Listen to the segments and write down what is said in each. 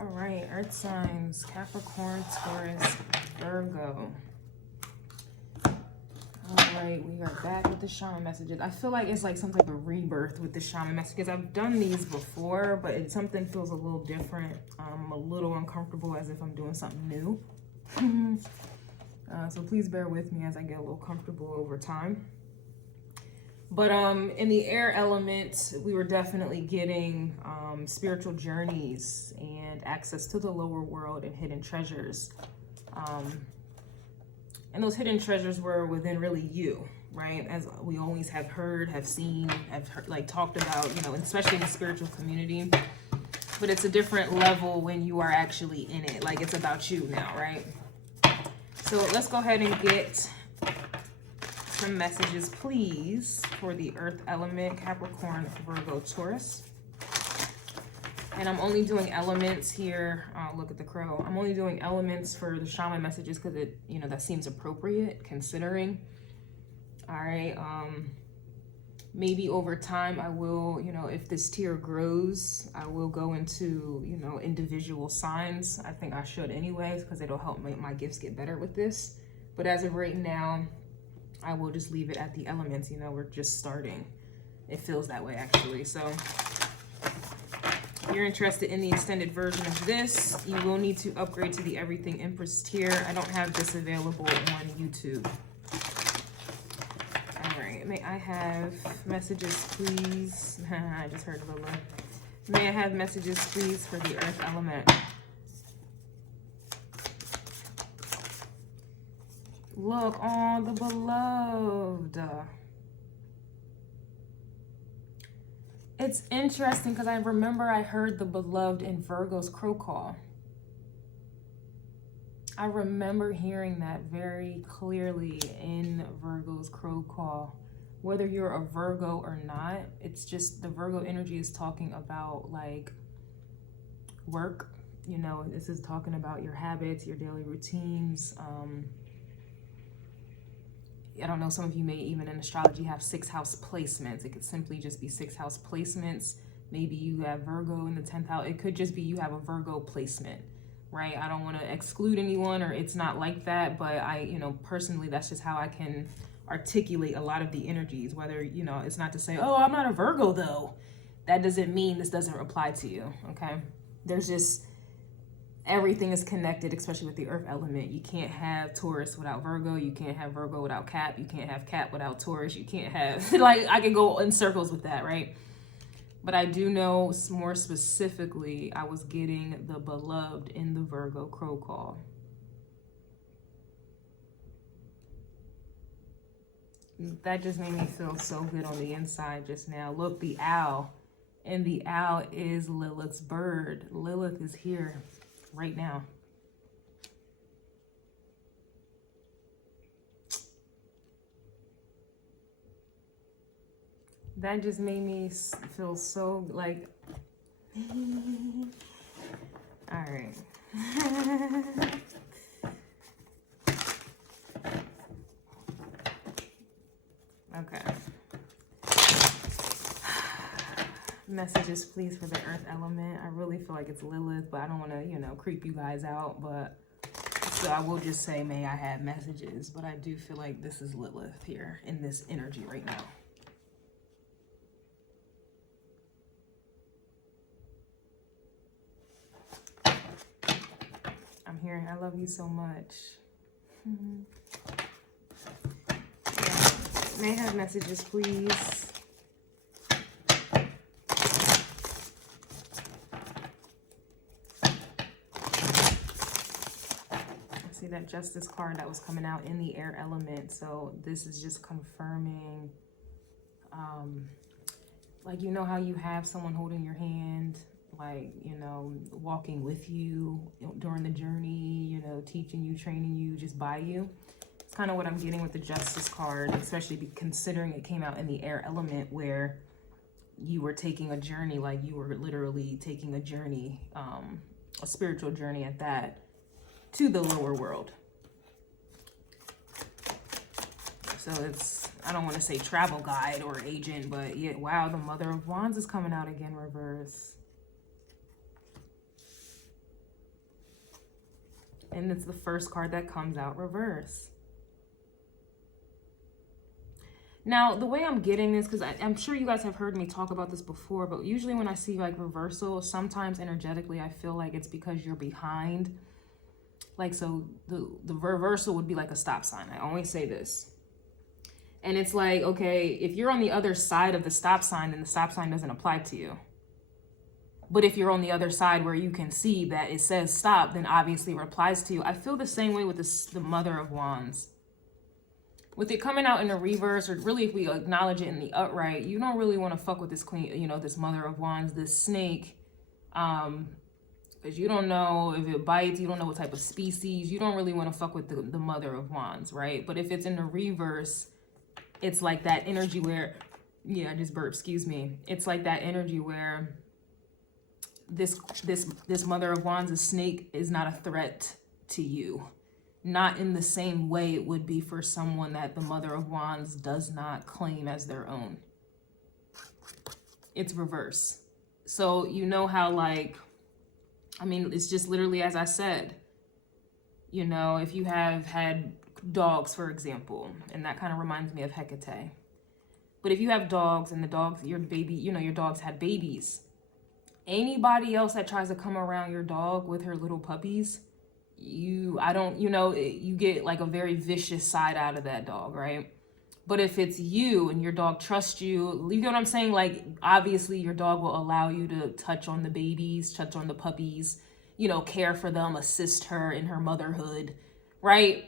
All right, earth signs, Capricorn, Taurus, Virgo. All right, we are back with the shaman messages. I feel like it's like some type of rebirth with the shaman messages. I've done these before, but something feels a little different. I'm a little uncomfortable, as if I'm doing something new. So please bear with me as I get a little comfortable over time. But in the air element, we were definitely getting spiritual journeys and access to the lower world and hidden treasures. And those hidden treasures were within really you, right? As we always have heard, have seen, have heard, like talked about, you know, especially in the spiritual community. But it's a different level when you are actually in it. Like it's about you now, right? So let's go ahead and get some messages, please, for the earth element, Capricorn, Virgo, Taurus. And I'm only doing elements here. Look at the crow. I'm only doing elements for the shaman messages because it, you know, that seems appropriate considering. All right. Maybe over time I will, you know, if this tier grows, I will go into, you know, individual signs. I think I should anyways because it'll help make my gifts get better with this. But as of right now, I will just leave it at the elements. You know, we're just starting. It feels that way actually. So if you're interested in the extended version of this, you will need to upgrade to the Everything Empress tier. I don't have this available on YouTube. All right, may I have messages, please? I just heard Lola. May I have messages, please, for the earth element? Look, on the beloved. It's interesting because I remember I heard the beloved in Virgo's crow call. I remember hearing that very clearly in Virgo's crow call. Whether you're a Virgo or not, it's just the Virgo energy is talking about like work. You know, this is talking about your habits, your daily routines. I don't know, some of you may even in astrology have 6th house placements. It could simply just be 6th house placements. Maybe you have Virgo in the 10th house. It could just be you have a Virgo placement, right? I don't want to exclude anyone or it's not like that, but I, you know, personally, that's just how I can articulate a lot of the energies, whether, you know, it's not to say, oh, I'm not a Virgo though. That doesn't mean this doesn't apply to you, okay? There's just, everything is connected, especially with the earth element. You can't have Taurus without Virgo. You can't have Virgo without Cap. You can't have Cap without Taurus. You can't have, like, I can go in circles with that, right? But I do know more specifically, I was getting the beloved in the Virgo crow call. That just made me feel so good on the inside just now. Look, the owl. And the owl is Lilith's bird. Lilith is here right now. That just made me feel so like, all right. Okay. Messages, please, for the earth element. I really feel like it's Lilith, but I don't want to, you know, creep you guys out. But so I will just say, may I have messages? But I do feel like this is Lilith here in this energy right now. I'm hearing, I love you so much. May I have messages, please? See that Justice card that was coming out in the air element. So this is just confirming, like, you know how you have someone holding your hand, like, you know, walking with you during the journey, you know, teaching you, training you, just by you. It's kind of what I'm getting with the Justice card, especially considering it came out in the air element where you were taking a journey, like you were literally taking a journey, a spiritual journey at that, to the lower world. So it's, I don't want to say travel guide or agent, but yeah, wow, the Mother of Wands is coming out again, reverse. And it's the first card that comes out reverse. Now, the way I'm getting this, because I'm sure you guys have heard me talk about this before, but usually when I see like reversal, sometimes energetically, I feel like it's because you're behind. Like, so the reversal would be like a stop sign. I always say this. And it's like, okay, if you're on the other side of the stop sign, then the stop sign doesn't apply to you. But if you're on the other side where you can see that it says stop, then obviously it applies to you. I feel the same way with the Mother of Wands. With it coming out in the reverse, or really if we acknowledge it in the upright, you don't really want to fuck with this queen, you know, this Mother of Wands, this snake, because you don't know if it bites, you don't know what type of species, you don't really want to fuck with the Mother of Wands, right? But if it's in the reverse, it's like that energy where, yeah, I just burped, excuse me. It's like that energy where this Mother of Wands, a snake, is not a threat to you. Not in the same way it would be for someone that the Mother of Wands does not claim as their own. It's reverse. So you know how, like, I mean, it's just literally as I said, you know, if you have had dogs, for example, and that kind of reminds me of Hecate. But if you have dogs and the dogs, your baby, you know, your dogs had babies, anybody else that tries to come around your dog with her little puppies, you get like a very vicious side out of that dog, right? But if it's you and your dog trusts you, you get what I'm saying? Like, obviously your dog will allow you to touch on the babies, touch on the puppies, you know, care for them, assist her in her motherhood, right?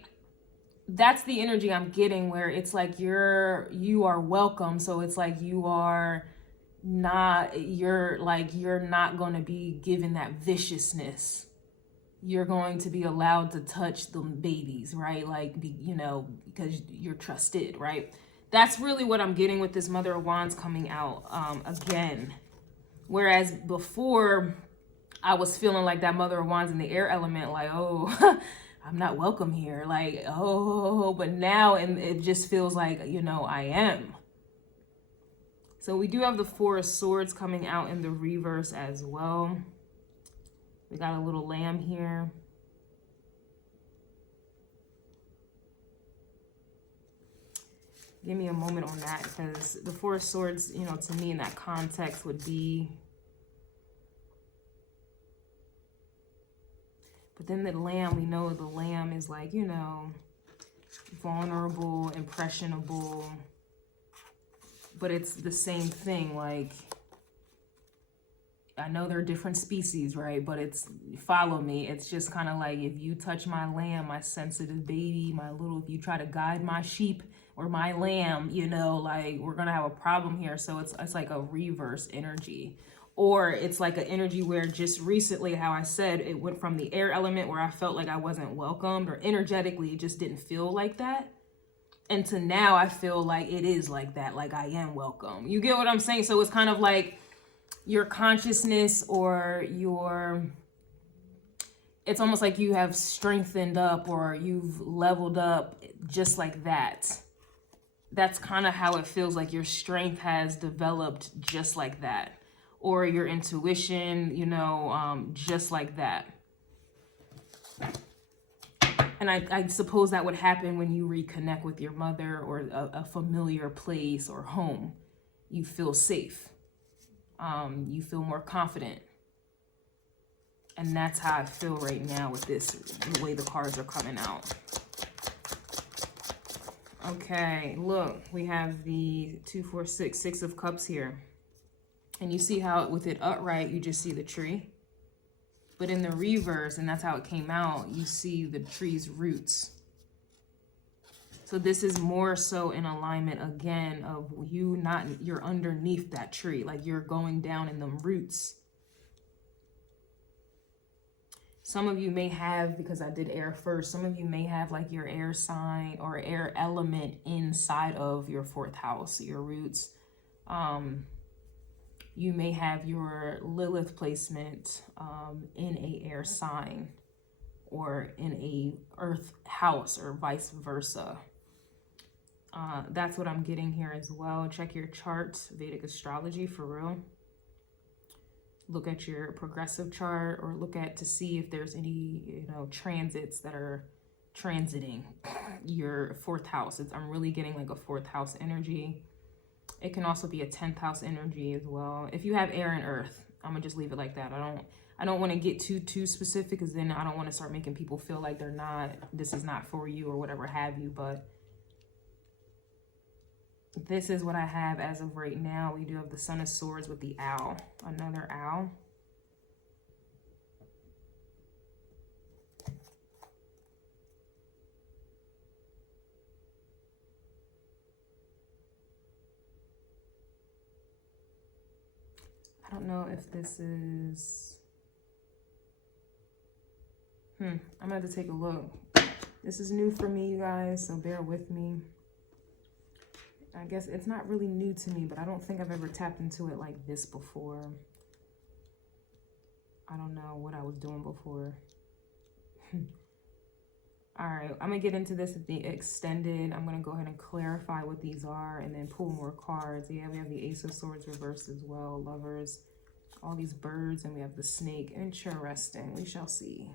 That's the energy I'm getting, where it's like you are welcome. So it's like you're not going to be given that viciousness. You're going to be allowed to touch the babies, right? Like, you know, because you're trusted, right? That's really what I'm getting with this Mother of Wands coming out again. Whereas before, I was feeling like that Mother of Wands in the air element, like, oh, I'm not welcome here. Like, oh, but now it just feels like, you know, I am. So we do have the Four of Swords coming out in the reverse as well. We got a little lamb here. Give me a moment on that, because the Four of Swords, you know, to me in that context would be... But then the lamb, we know the lamb is like, you know, vulnerable, impressionable. But it's the same thing, like... I know they're different species, right? But it's, follow me. It's just kind of like, if you touch my lamb, my sensitive baby, if you try to guide my sheep or my lamb, you know, like, we're going to have a problem here. So it's like a reverse energy. Or it's like an energy where just recently, how I said, it went from the air element where I felt like I wasn't welcomed, or energetically, it just didn't feel like that. And to now I feel like it is like that, like I am welcome. You get what I'm saying? So it's kind of like, your consciousness or it's almost like you have strengthened up or you've leveled up just like that. That's kind of how it feels, like your strength has developed just like that. Or your intuition, you know, just like that. And I suppose that would happen when you reconnect with your mother or a familiar place or home. You feel safe. You feel more confident. And that's how I feel right now with this, the way the cards are coming out. Okay, look, we have the 2, 4, 6, 6 of Cups here. And you see how with it upright, you just see the tree. But in the reverse, and that's how it came out, you see the tree's roots. So this is more so in alignment again of you're underneath that tree, like you're going down in the roots. Some of you may have, because I did air first, some of you may have like your air sign or air element inside of your 4th house, your roots. You may have your Lilith placement in a air sign or in a earth house or vice versa. That's what I'm getting here as well. Check your chart, Vedic astrology for real. look at your progressive chart or look at to see if there's any, you know, transits that are transiting your fourth house. I'm really getting like a fourth house energy. It can also be a 10th house energy as well. If you have air and earth, I'm gonna just leave it like that. I don't want to get too specific, because then I don't want to start making people feel like this is not for you or whatever have you. But this is what I have as of right now. We do have the Son of Swords with the owl, another owl. I don't know if this is, I'm gonna have to take a look. This is new for me, you guys, so bear with me. I guess it's not really new to me, but I don't think I've ever tapped into it like this before. I don't know what I was doing before. All right, I'm gonna get into this at the extended. I'm gonna go ahead and clarify what these are and then pull more cards. Yeah, we have the Ace of Swords reversed as well, Lovers, all these birds, and we have the snake. Interesting, we shall see.